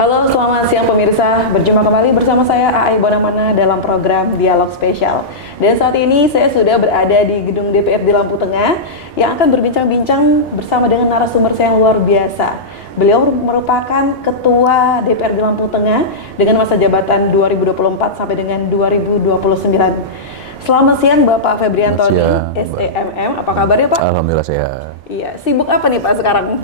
Halo, selamat siang pemirsa. Berjumpa kembali bersama saya Ai Bonamana dalam program Dialog Spesial. Dan saat ini saya sudah berada di gedung DPRD Lampung Tengah yang akan berbincang-bincang bersama dengan narasumber saya yang luar biasa. Beliau merupakan Ketua DPRD Lampung Tengah dengan masa jabatan 2024 sampai dengan 2029. Selamat siang Bapak Febriantoni, SEMM. Apa kabarnya Pak? Alhamdulillah sehat. Iya, sibuk apa nih Pak sekarang?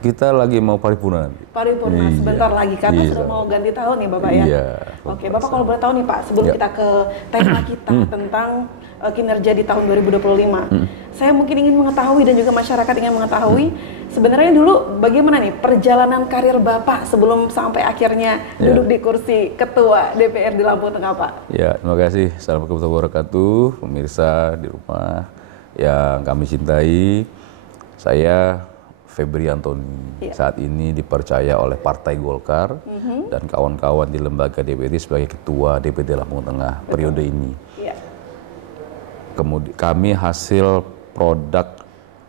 Kita lagi mau paripurna nanti. Paripurna sebentar lagi karena sudah mau ganti tahun ya Bapak ya. Iya. Oke, Bapak kalau boleh tahu nih Pak, sebelum kita ke tema kita tentang kinerja di tahun 2025. Saya mungkin ingin mengetahui dan juga masyarakat ingin mengetahui sebenarnya dulu bagaimana nih perjalanan karir Bapak sebelum sampai akhirnya duduk di kursi Ketua DPR di Lampung Tengah Pak. Ya, terima kasih. Assalamualaikum warahmatullahi wabarakatuh. Pemirsa di rumah yang kami cintai. Saya Febriantoni saat ini dipercaya oleh Partai Golkar dan kawan-kawan di lembaga DPRD sebagai Ketua DPRD Lampung Tengah periode ini. Kemudian kami hasil produk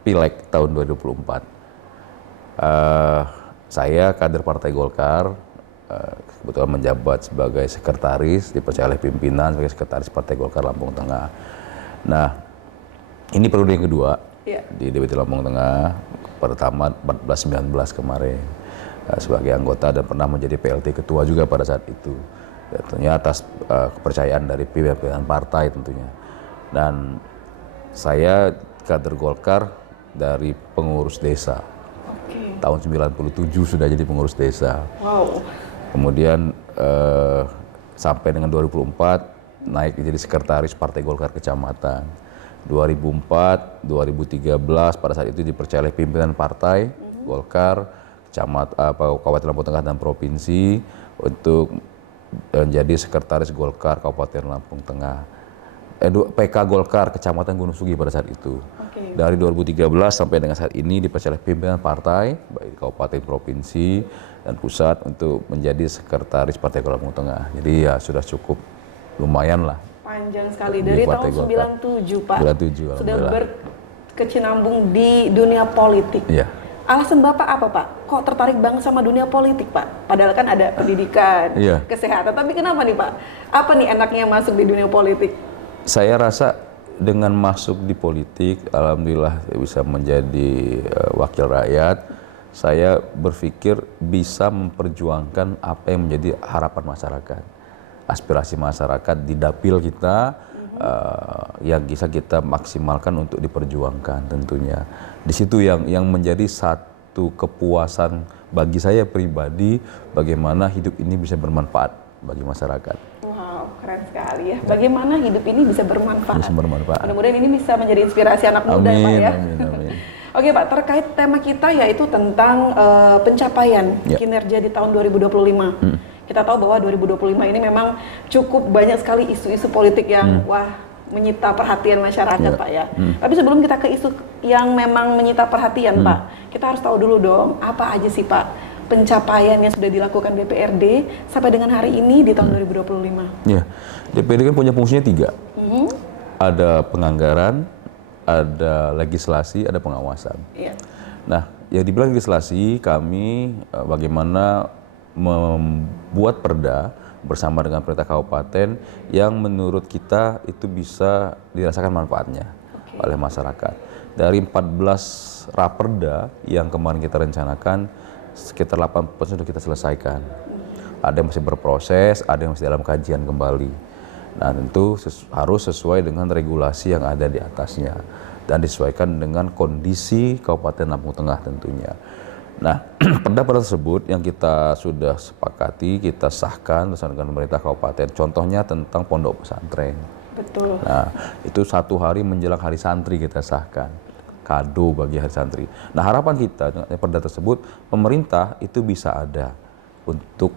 Pileg tahun 2024. Saya kader Partai Golkar, kebetulan menjabat sebagai sekretaris, dipercaya oleh pimpinan sebagai sekretaris Partai Golkar Lampung Tengah. Nah, ini periode yang kedua di DPRD Lampung Tengah. Pertama 14-19 kemarin sebagai anggota dan pernah menjadi PLT ketua juga pada saat itu. Ya, tentunya atas kepercayaan dari pimpinan partai tentunya. Dan saya kader Golkar dari pengurus desa. Tahun 97 sudah jadi pengurus desa. Wow. Kemudian sampai dengan 2004 naik jadi sekretaris Partai Golkar Kecamatan. 2004, 2013 pada saat itu dipercaya oleh pimpinan partai Golkar, Kabupaten Lampung Tengah dan Provinsi untuk menjadi sekretaris Golkar Kabupaten Lampung Tengah. PK Golkar Kecamatan Gunung Sugi pada saat itu. Dari 2013 sampai dengan saat ini dipercaya oleh pimpinan partai, baik Kabupaten, Provinsi, dan Pusat untuk menjadi sekretaris Partai Golkar Lampung Tengah. Jadi ya sudah cukup lumayan lah. Panjang sekali dari tahun 97 Pak. 97, sudah berkecimpung di dunia politik. Iya. Alasan Bapak apa Pak? Kok tertarik banget sama dunia politik Pak? Padahal kan ada pendidikan, kesehatan. Tapi kenapa nih Pak? Apa nih enaknya masuk di dunia politik? Saya rasa dengan masuk di politik, alhamdulillah bisa menjadi wakil rakyat. Saya berpikir bisa memperjuangkan apa yang menjadi harapan masyarakat. Aspirasi masyarakat di dapil kita yang bisa kita maksimalkan untuk diperjuangkan tentunya. Di situ yang menjadi satu kepuasan bagi saya pribadi, bagaimana hidup ini bisa bermanfaat bagi masyarakat. Wow, keren sekali ya. Bagaimana hidup ini bisa bermanfaat. Bisa bermanfaat. Mudah-mudahan ini bisa menjadi inspirasi anak muda ya Pak ya. Amin. Oke Pak, terkait tema kita yaitu tentang pencapaian kinerja di tahun 2025. Kita tahu bahwa 2025 ini memang cukup banyak sekali isu-isu politik yang menyita perhatian masyarakat Pak ya. Tapi sebelum kita ke isu yang memang menyita perhatian Pak, kita harus tahu dulu dong apa aja sih Pak pencapaian yang sudah dilakukan DPRD sampai dengan hari ini di tahun 2025. Ya, DPRD kan punya fungsinya 3. Ada penganggaran, ada legislasi, ada pengawasan. Nah, yang dibilang legislasi kami bagaimana membuat perda bersama dengan pemerintah kabupaten yang menurut kita itu bisa dirasakan manfaatnya oleh masyarakat. Dari 14 raperda yang kemarin kita rencanakan, sekitar 8% sudah kita selesaikan. Ada yang masih berproses, ada yang masih dalam kajian kembali. Nah, tentu harus sesuai dengan regulasi yang ada di atasnya dan disesuaikan dengan kondisi Kabupaten Lampung Tengah tentunya. Nah, perda tersebut yang kita sudah sepakati, kita sahkan bersama dengan pemerintah kabupaten. Contohnya tentang pondok pesantren. Betul. Nah, itu 1 hari menjelang hari santri kita sahkan. Kado bagi hari santri. Nah, harapan kita dengan perda tersebut, pemerintah itu bisa ada untuk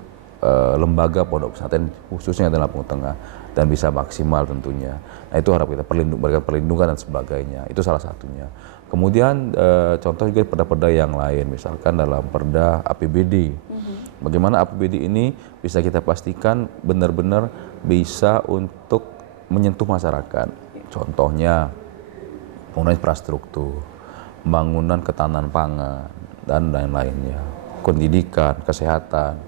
lembaga pondok pesantren khususnya di Lampung Tengah dan bisa maksimal tentunya. Nah, itu harap kita berikan perlindungan dan sebagainya. Itu salah satunya. Kemudian contoh juga perda-perda yang lain, misalkan dalam perda APBD. Bagaimana APBD ini bisa kita pastikan benar-benar bisa untuk menyentuh masyarakat. Contohnya pembangunan infrastruktur, pembangunan ketahanan pangan, dan lain-lainnya. Pendidikan, kesehatan.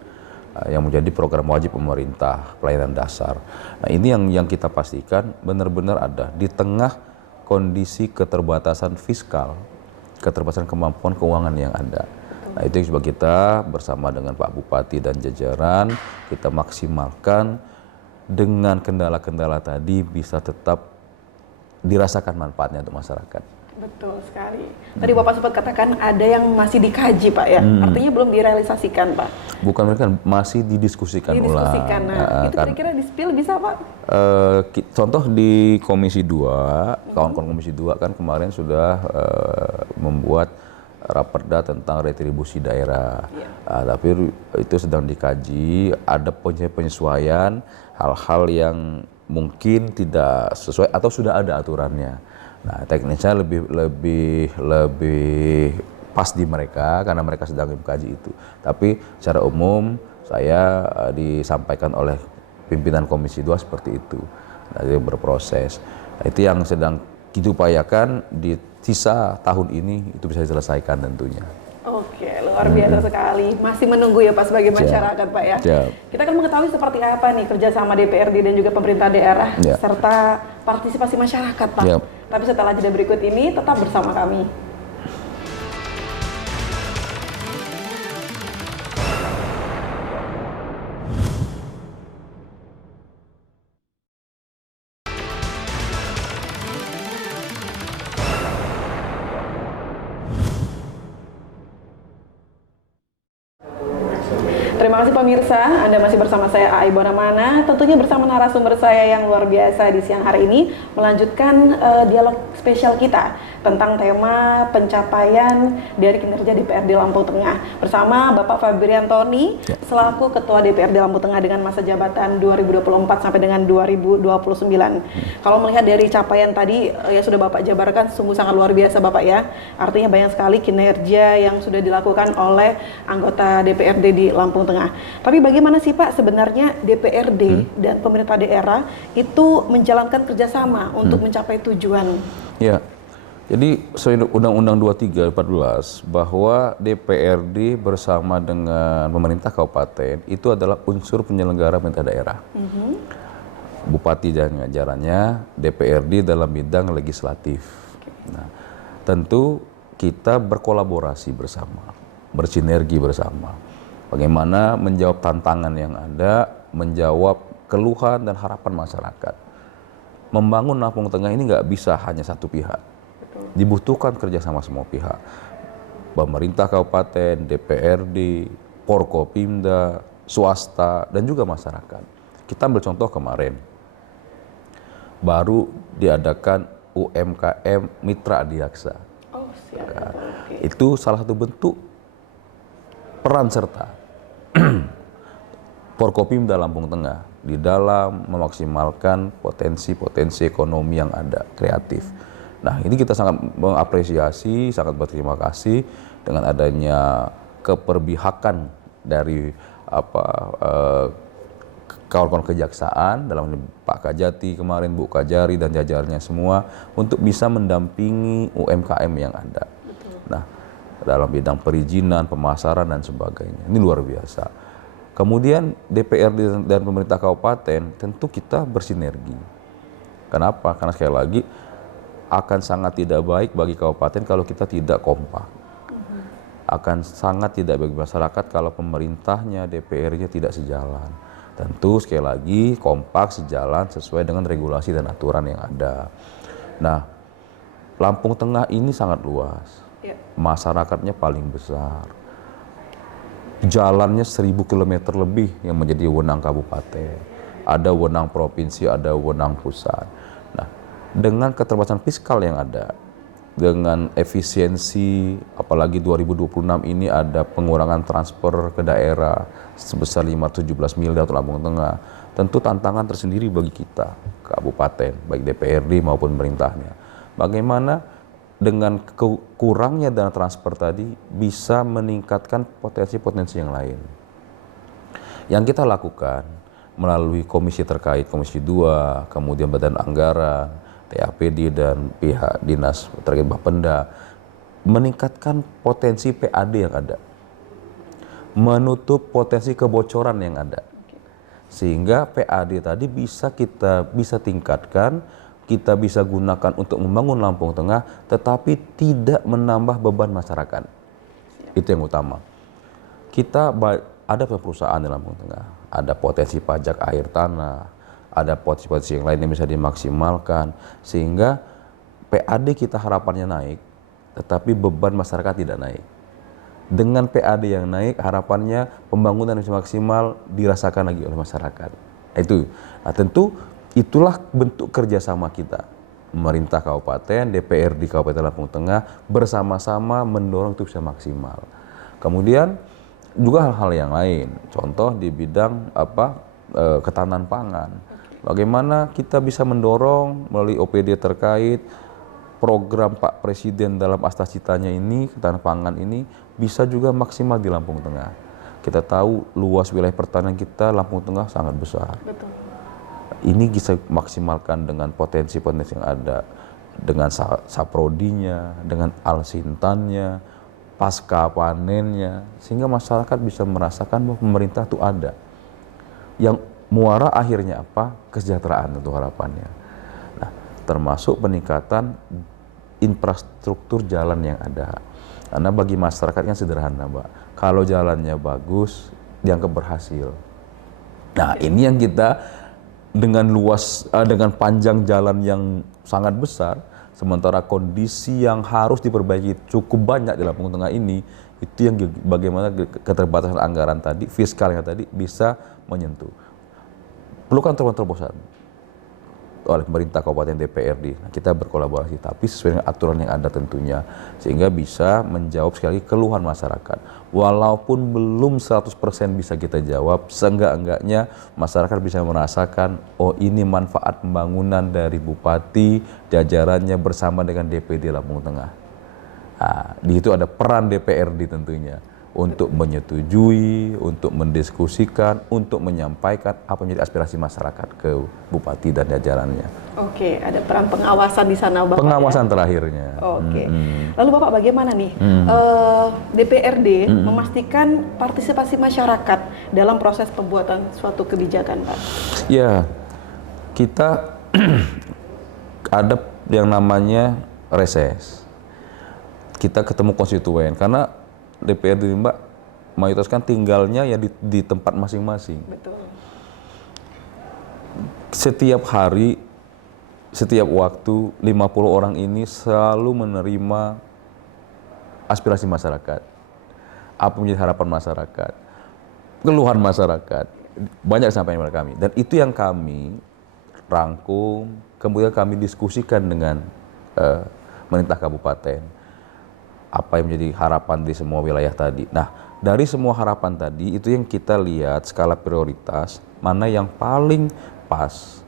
yang menjadi program wajib pemerintah pelayanan dasar. Nah, ini yang kita pastikan benar-benar ada di tengah kondisi keterbatasan fiskal, keterbatasan kemampuan keuangan yang ada. Nah, itu yang sebab kita bersama dengan Pak Bupati dan jajaran kita maksimalkan dengan kendala-kendala tadi bisa tetap dirasakan manfaatnya untuk masyarakat. Betul sekali. Tadi Bapak sempat katakan ada yang masih dikaji, Pak ya. Artinya belum direalisasikan, Pak. Bukan mereka masih didiskusikan ulang. Didiskusikan. Nah, itu kira-kira di-spill bisa, Pak? Contoh di Komisi 2, kawan-kawan Komisi 2 kan kemarin sudah membuat raperda tentang retribusi daerah. Tapi itu sedang dikaji, ada penyesuaian hal-hal yang mungkin tidak sesuai atau sudah ada aturannya. Nah, teknisnya lebih pas di mereka karena mereka sedang mengkaji itu. Tapi secara umum saya disampaikan oleh pimpinan Komisi 2 seperti itu. Nah, itu berproses. Nah, itu yang sedang kita upayakan di sisa tahun ini itu bisa diselesaikan tentunya. Oke, luar biasa sekali. Masih menunggu ya Pak sebagai masyarakat Pak ya. Kita akan mengetahui seperti apa nih kerjasama DPRD dan juga pemerintah daerah serta partisipasi masyarakat Pak. Tapi setelah jeda berikut ini tetap bersama kami. Terima kasih pemirsa, Anda masih bersama saya A.I. Bonamana, tentunya bersama narasumber saya yang luar biasa di siang hari ini melanjutkan dialog spesial kita tentang tema pencapaian dari kinerja DPRD Lampung Tengah bersama Bapak Fabriantoni selaku Ketua DPRD Lampung Tengah dengan masa jabatan 2024 sampai dengan 2029. Kalau melihat dari capaian tadi yang sudah Bapak jabarkan sungguh sangat luar biasa Bapak ya, artinya banyak sekali kinerja yang sudah dilakukan oleh anggota DPRD di Lampung Tengah. Tapi bagaimana sih Pak sebenarnya DPRD dan pemerintah daerah itu menjalankan kerjasama untuk mencapai tujuan? Ya, jadi Undang-Undang 23/14 bahwa DPRD bersama dengan pemerintah kabupaten itu adalah unsur penyelenggara pemerintah daerah. Bupati dan jajarannya, DPRD dalam bidang legislatif. Nah, tentu kita berkolaborasi bersama, bersinergi bersama. Bagaimana menjawab tantangan yang ada, menjawab keluhan dan harapan masyarakat. Membangun Lampung Tengah ini nggak bisa hanya satu pihak. Dibutuhkan kerjasama semua pihak. Pemerintah kabupaten, DPRD, Porkopimda, swasta, dan juga masyarakat. Kita ambil contoh kemarin. Baru diadakan UMKM Mitra Adiaksa. Oh, siap. Nah, itu salah satu bentuk peran serta Porkopimda Lampung Tengah di dalam memaksimalkan potensi-potensi ekonomi yang ada, kreatif. Nah, ini kita sangat mengapresiasi, sangat berterima kasih dengan adanya keperbihakan dari kawan-kawan kejaksaan dalam Pak Kajati kemarin, Bu Kajari dan jajarnya semua untuk bisa mendampingi UMKM yang ada. Nah, dalam bidang perizinan, pemasaran dan sebagainya. Ini luar biasa. Kemudian DPRD dan pemerintah kabupaten tentu kita bersinergi. Kenapa? Karena sekali lagi akan sangat tidak baik bagi kabupaten kalau kita tidak kompak. Akan sangat tidak bagi masyarakat kalau pemerintahnya, DPR-nya tidak sejalan. Tentu sekali lagi kompak, sejalan sesuai dengan regulasi dan aturan yang ada. Nah, Lampung Tengah ini sangat luas. Masyarakatnya paling besar, jalannya 1000 km lebih yang menjadi wewenang kabupaten, ada wewenang provinsi, ada wewenang pusat. Nah, dengan keterbatasan fiskal yang ada, dengan efisiensi, apalagi 2026 ini ada pengurangan transfer ke daerah sebesar 517 miliar untuk Lampung Tengah, tentu tantangan tersendiri bagi kita, kabupaten, baik DPRD maupun pemerintahnya. Bagaimana dengan kurangnya dana transfer tadi bisa meningkatkan potensi-potensi yang lain. Yang kita lakukan melalui komisi terkait, Komisi 2, kemudian Badan Anggaran, TAPD dan pihak dinas terkait Bapenda, meningkatkan potensi PAD yang ada. menutup potensi kebocoran yang ada. Sehingga PAD tadi kita bisa tingkatkan, kita bisa gunakan untuk membangun Lampung Tengah, tetapi tidak menambah beban masyarakat. Itu yang utama. Ada perusahaan di Lampung Tengah, ada potensi pajak air tanah, ada potensi yang lain yang bisa dimaksimalkan, sehingga PAD kita harapannya naik, tetapi beban masyarakat tidak naik. Dengan PAD yang naik, harapannya pembangunan yang maksimal dirasakan lagi oleh masyarakat. Itu. Nah, tentu itulah bentuk kerjasama kita. Pemerintah kabupaten, DPRD Kabupaten Lampung Tengah bersama-sama mendorong itu bisa maksimal. Kemudian juga hal-hal yang lain. Contoh di bidang ketahanan pangan. Bagaimana kita bisa mendorong melalui OPD terkait program Pak Presiden dalam Astacitanya ini, ketahanan pangan ini bisa juga maksimal di Lampung Tengah. Kita tahu luas wilayah pertanian kita, Lampung Tengah sangat besar. Betul. Ini bisa maksimalkan dengan potensi-potensi yang ada, dengan saprodinya, dengan alsintannya, pasca panennya, sehingga masyarakat bisa merasakan bahwa pemerintah itu ada. Yang muara akhirnya apa? Kesejahteraan untuk harapannya. Nah, termasuk peningkatan infrastruktur jalan yang ada. Karena bagi masyarakat kan sederhana, Mbak. Kalau jalannya bagus, dianggap berhasil. Nah, ini yang kita dengan dengan panjang jalan yang sangat besar, sementara kondisi yang harus diperbaiki cukup banyak di Lampung Tengah ini, itu yang bagaimana keterbatasan anggaran tadi, fiskalnya tadi bisa menyentuh. Perlukan terobosan oleh pemerintah kabupaten DPRD. Nah, kita berkolaborasi, tapi sesuai dengan aturan yang ada tentunya, sehingga bisa menjawab sekali lagi keluhan masyarakat. Walaupun belum 100% bisa kita jawab, seenggak-enggaknya masyarakat bisa merasakan, oh ini manfaat pembangunan dari Bupati, jajarannya bersama dengan DPD Lampung Tengah. Nah, di situ ada peran DPRD tentunya, untuk menyetujui, untuk mendiskusikan, untuk menyampaikan apa menjadi aspirasi masyarakat ke Bupati dan jajarannya. Oke, ada peran pengawasan di sana, Bapak. Pengawasan terakhirnya. Oke. Lalu Bapak bagaimana nih DPRD memastikan partisipasi masyarakat dalam proses pembuatan suatu kebijakan, Pak? Ya, kita ada yang namanya reses. Kita ketemu konstituen, karena DPRD Mbak, mayoritas kan tinggalnya ya di tempat masing-masing. Betul. Setiap hari, setiap waktu, 50 orang ini selalu menerima aspirasi masyarakat. Apa menjadi harapan masyarakat, keluhan masyarakat, banyak disampaikan kepada kami. Dan itu yang kami rangkum, kemudian kami diskusikan dengan pemerintah kabupaten. Apa yang menjadi harapan di semua wilayah tadi. Nah, dari semua harapan tadi, itu yang kita lihat skala prioritas, mana yang paling pas,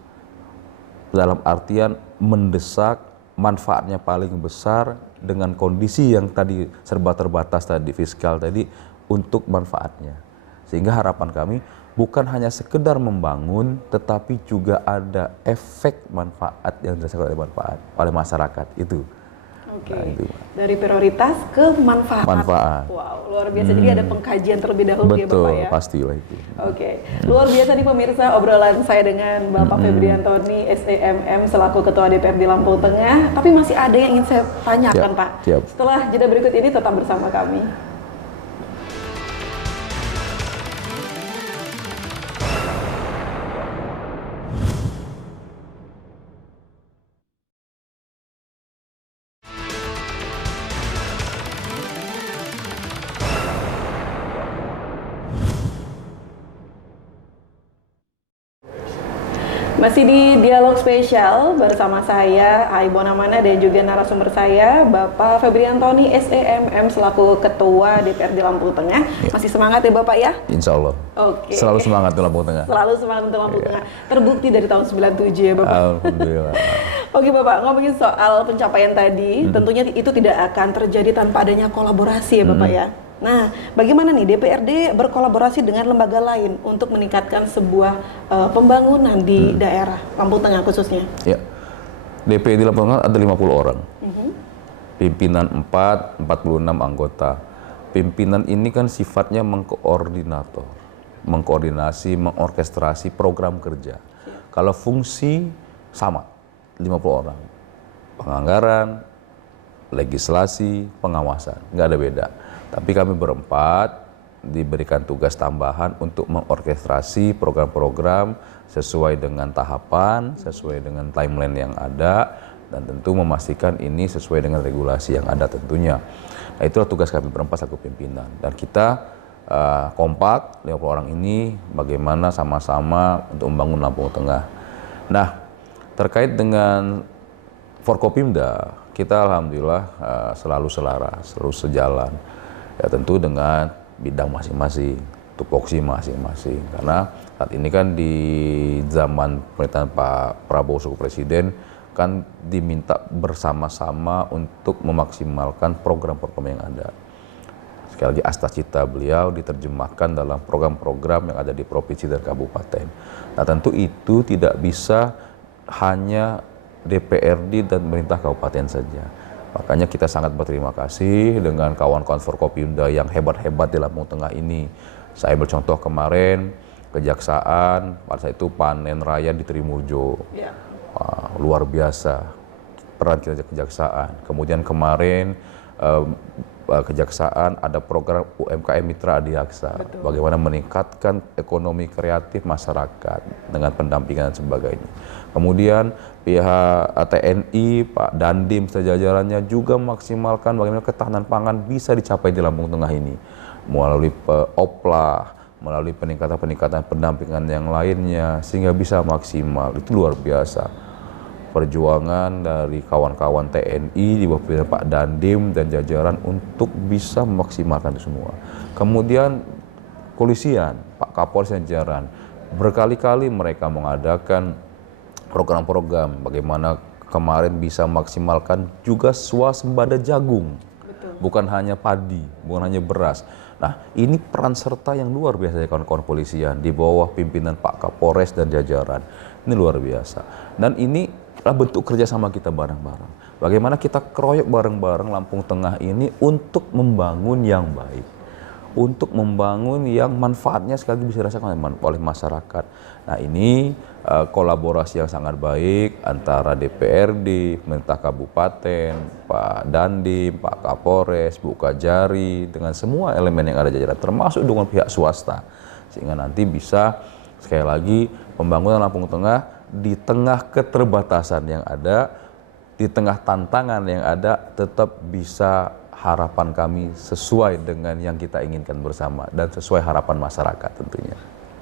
dalam artian mendesak, manfaatnya paling besar, dengan kondisi yang tadi serba terbatas tadi, fiskal tadi, untuk manfaatnya. Sehingga harapan kami, bukan hanya sekedar membangun, tetapi juga ada efek manfaat yang dirasakan oleh masyarakat, itu. Oke, Nah, itu. Dari prioritas ke manfaat. Wow, luar biasa. Jadi ada pengkajian terlebih dahulu. Betul, ya Bapak ya? pastilah itu. Oke, luar biasa nih pemirsa obrolan saya dengan Bapak Febriantoni, SEMM, selaku Ketua DPRD Lampung Tengah. Tapi masih ada yang ingin saya tanyakan, Pak. Siap. Setelah jeda berikut ini, tetap bersama kami. Masih di dialog spesial bersama saya, Ai Bonamana, dan juga narasumber saya, Bapak Febriantoni, SEMM, selaku Ketua DPRD Lampung Tengah. Masih semangat ya Bapak ya? Insya Allah. Oke. Selalu semangat di Lampung Tengah. Selalu semangat untuk Lampung Tengah. Terbukti dari tahun 97 ya Bapak? Alhamdulillah. Oke Bapak, ngomongin soal pencapaian tadi, tentunya itu tidak akan terjadi tanpa adanya kolaborasi ya Bapak ya? Nah, bagaimana nih DPRD berkolaborasi dengan lembaga lain untuk meningkatkan sebuah pembangunan di daerah Lampung Tengah khususnya? Ya, DPRD Lampung Tengah ada 50 orang, pimpinan 46 anggota. pimpinan ini kan sifatnya mengkoordinasi, mengorkestrasi program kerja. Kalau fungsi sama, 50 orang. Penganggaran, legislasi, pengawasan, nggak ada beda. Tapi kami berempat diberikan tugas tambahan untuk mengorkestrasi program-program sesuai dengan tahapan, sesuai dengan timeline yang ada, dan tentu memastikan ini sesuai dengan regulasi yang ada tentunya. Nah, itulah tugas kami berempat selaku pimpinan. Dan kita kompak, 50 orang ini bagaimana sama-sama untuk membangun Lampung Tengah. Nah, terkait dengan Forkopimda, kita alhamdulillah selalu selaras, selalu sejalan. Ya tentu dengan bidang masing-masing, tupoksi masing-masing. Karena saat ini kan di zaman pemerintahan Pak Prabowo selaku Presiden kan diminta bersama-sama untuk memaksimalkan program-program yang ada. Sekali lagi cita beliau diterjemahkan dalam program-program yang ada di provinsi dan kabupaten. Nah tentu itu tidak bisa hanya DPRD dan pemerintah kabupaten saja. Makanya kita sangat berterima kasih dengan kawan-kawan Forkopimda yang hebat-hebat di Lampung Tengah ini. Saya bercontoh kemarin Kejaksaan, pada saat itu panen raya di Trimurjo. Ya. Wah, luar biasa peran Kejaksaan. Kemudian kemarin Kejaksaan ada program UMKM Mitra Adiaksa. Betul. Bagaimana meningkatkan ekonomi kreatif masyarakat dengan pendampingan dan sebagainya. Kemudian pihak TNI, Pak Dandim sejajarannya juga memaksimalkan bagaimana ketahanan pangan bisa dicapai di Lampung Tengah ini melalui oplah, melalui peningkatan pendampingan yang lainnya sehingga bisa maksimal. Itu luar biasa perjuangan dari kawan-kawan TNI di bawah pimpinan Pak Dandim dan jajaran untuk bisa memaksimalkan itu semua. Kemudian kepolisian, Pak Kapolres dan jajaran berkali-kali mereka mengadakan program-program bagaimana kemarin bisa memaksimalkan juga swasembada jagung. Betul. Bukan hanya padi, bukan hanya beras. Nah, ini peran serta yang luar biasa dari kawan-kawan kepolisian di bawah pimpinan Pak Kapolres dan jajaran. Ini luar biasa. Dan ini adalah bentuk kerjasama kita bareng-bareng. Bagaimana kita keroyok bareng-bareng Lampung Tengah ini untuk membangun yang baik. Untuk membangun yang manfaatnya sekali bisa dirasakan oleh masyarakat. Nah ini kolaborasi yang sangat baik antara DPRD, pemerintah kabupaten, Pak Dandim, Pak Kapolres, Bu Kajari, dengan semua elemen yang ada jajaran, termasuk dengan pihak swasta. Sehingga nanti bisa sekali lagi pembangunan Lampung Tengah di tengah keterbatasan yang ada, di tengah tantangan yang ada, tetap bisa harapan kami sesuai dengan yang kita inginkan bersama dan sesuai harapan masyarakat tentunya.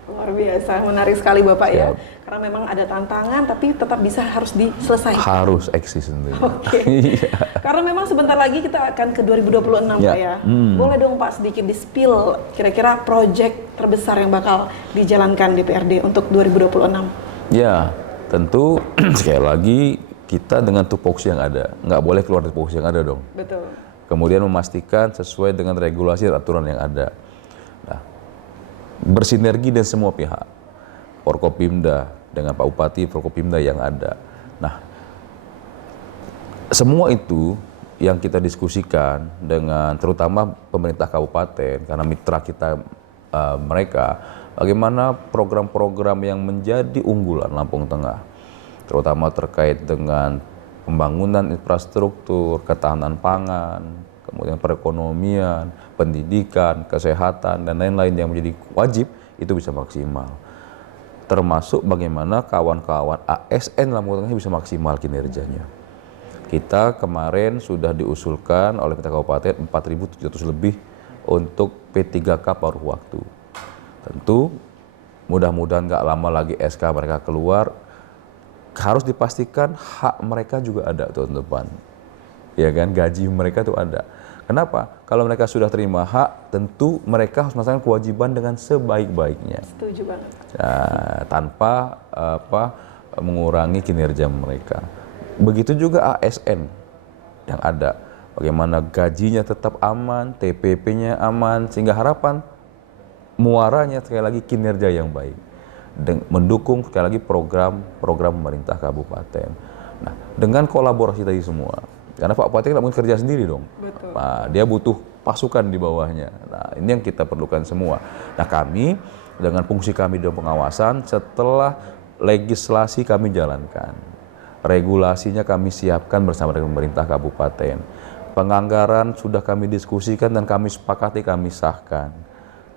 Luar biasa, menarik sekali Bapak. Siap. Ya. Karena memang ada tantangan tapi tetap bisa harus diselesaikan. Harus eksis tentunya. Oke. Karena memang sebentar lagi kita akan ke 2026 ya. Pak ya. Boleh dong Pak sedikit di-spill kira-kira proyek terbesar yang bakal dijalankan DPRD untuk 2026? Ya, tentu sekali lagi kita dengan tupoksi yang ada, nggak boleh keluar dari tupoksi yang ada dong. Betul. Kemudian memastikan sesuai dengan regulasi dan aturan yang ada. Nah, bersinergi dengan semua pihak, Forkopimda dengan Pak Bupati, Forkopimda yang ada. Nah, semua itu yang kita diskusikan dengan terutama pemerintah kabupaten karena mitra kita mereka, bagaimana program-program yang menjadi unggulan Lampung Tengah, terutama terkait dengan pembangunan infrastruktur, ketahanan pangan, kemudian perekonomian, pendidikan, kesehatan, dan lain-lain yang menjadi wajib, itu bisa maksimal. Termasuk bagaimana kawan-kawan ASN Lampung Tengah bisa maksimal kinerjanya. Kita kemarin sudah diusulkan oleh pemerintah kabupaten 4.700 lebih untuk P3K paruh waktu. Tentu mudah-mudahan nggak lama lagi SK mereka keluar, harus dipastikan hak mereka juga ada tahun depan. Ya kan, gaji mereka tuh ada. Kenapa? Kalau mereka sudah terima hak, tentu mereka harus melaksanakan kewajiban dengan sebaik-baiknya. Setuju banget. Nah, tanpa mengurangi kinerja mereka. Begitu juga ASN yang ada. Bagaimana gajinya tetap aman, TPP-nya aman, sehingga harapan muaranya sekali lagi kinerja yang baik. Mendukung sekali lagi program pemerintah kabupaten. Nah, dengan kolaborasi tadi semua, karena Pak Bupati nggak mungkin kerja sendiri dong. Betul. Nah, dia butuh pasukan di bawahnya. Nah, ini yang kita perlukan semua. Nah, kami dengan fungsi kami dalam pengawasan, setelah legislasi kami jalankan, regulasinya kami siapkan bersama dengan pemerintah kabupaten, penganggaran sudah kami diskusikan dan kami sepakati, kami sahkan.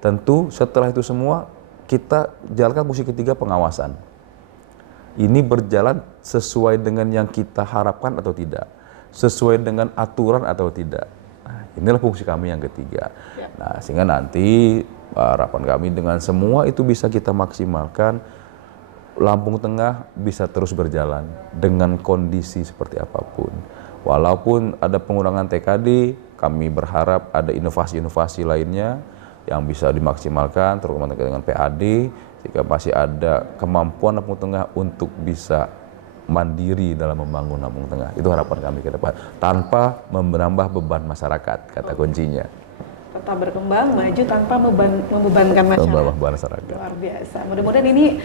Tentu setelah itu semua kita jalankan fungsi ketiga, pengawasan. Ini berjalan sesuai dengan yang kita harapkan atau tidak, sesuai dengan aturan atau tidak. Nah, inilah fungsi kami yang ketiga. Nah, sehingga nanti harapan kami dengan semua itu bisa kita maksimalkan, Lampung Tengah bisa terus berjalan dengan kondisi seperti apapun. Walaupun ada pengurangan TKD, kami berharap ada inovasi-inovasi lainnya yang bisa dimaksimalkan, terutama dengan PAD, jika masih ada kemampuan Lampung Tengah untuk bisa mandiri dalam membangun Lampung Tengah. Itu harapan kami ke depan, tanpa menambah beban masyarakat, kata kuncinya. Tetap berkembang, maju tanpa membebankan masyarakat. Luar biasa. Mudah-mudahan ini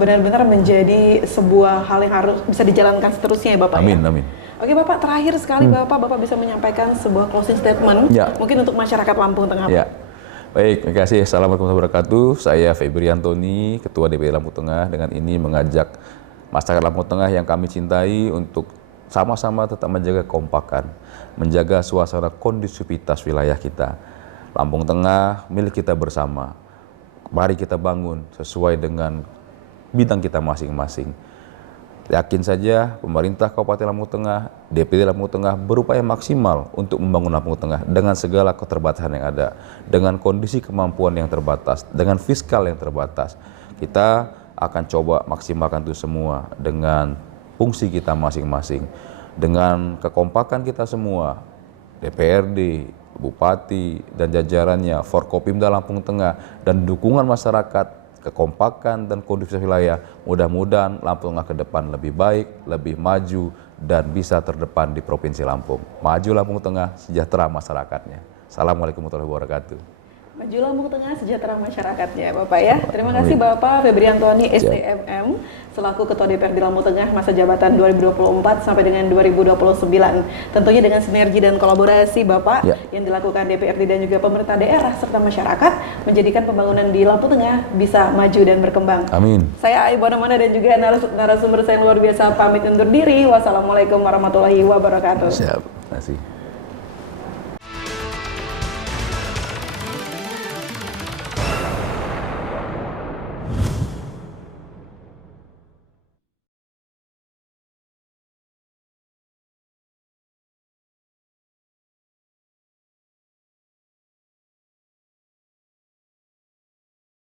benar-benar menjadi sebuah hal yang harus bisa dijalankan seterusnya ya Bapak. Amin, ya? amin. Oke Bapak, terakhir sekali Bapak bisa menyampaikan sebuah closing statement mungkin untuk masyarakat Lampung Tengah. Ya. Baik, terima kasih. Assalamualaikum warahmatullahi wabarakatuh. Saya Febri Antoni, Ketua DPD Lampung Tengah. Dengan ini mengajak masyarakat Lampung Tengah yang kami cintai untuk sama-sama tetap menjaga kekompakan, menjaga suasana kondusivitas wilayah kita. Lampung Tengah milik kita bersama. Mari kita bangun sesuai dengan bidang kita masing-masing. Yakin saja pemerintah Kabupaten Lampung Tengah, DPD Lampung Tengah berupaya maksimal untuk membangun Lampung Tengah dengan segala keterbatasan yang ada, dengan kondisi kemampuan yang terbatas, dengan fiskal yang terbatas. Kita akan coba maksimalkan itu semua dengan fungsi kita masing-masing, dengan kekompakan kita semua, DPRD, Bupati, dan jajarannya, Forkopimda Lampung Tengah, dan dukungan masyarakat, kekompakan dan kondusivitas wilayah. Mudah-mudahan Lampung Tengah ke depan lebih baik, lebih maju, dan bisa terdepan di Provinsi Lampung. Maju Lampung Tengah, sejahtera masyarakatnya. Assalamualaikum warahmatullahi wabarakatuh. Maju Lampung Tengah, sejahtera masyarakatnya Bapak ya. Terima kasih Bapak Febri Antoni SDMM selaku Ketua DPRD Lampung Tengah masa jabatan 2024 sampai dengan 2029. Tentunya dengan sinergi dan kolaborasi Bapak yang dilakukan DPRD dan juga pemerintah daerah serta masyarakat menjadikan pembangunan di Lampung Tengah bisa maju dan berkembang. Amin. Saya Ai Bonamana dan juga narasumber saya yang luar biasa pamit undur diri. Wassalamualaikum warahmatullahi wabarakatuh. Siap. Terima kasih.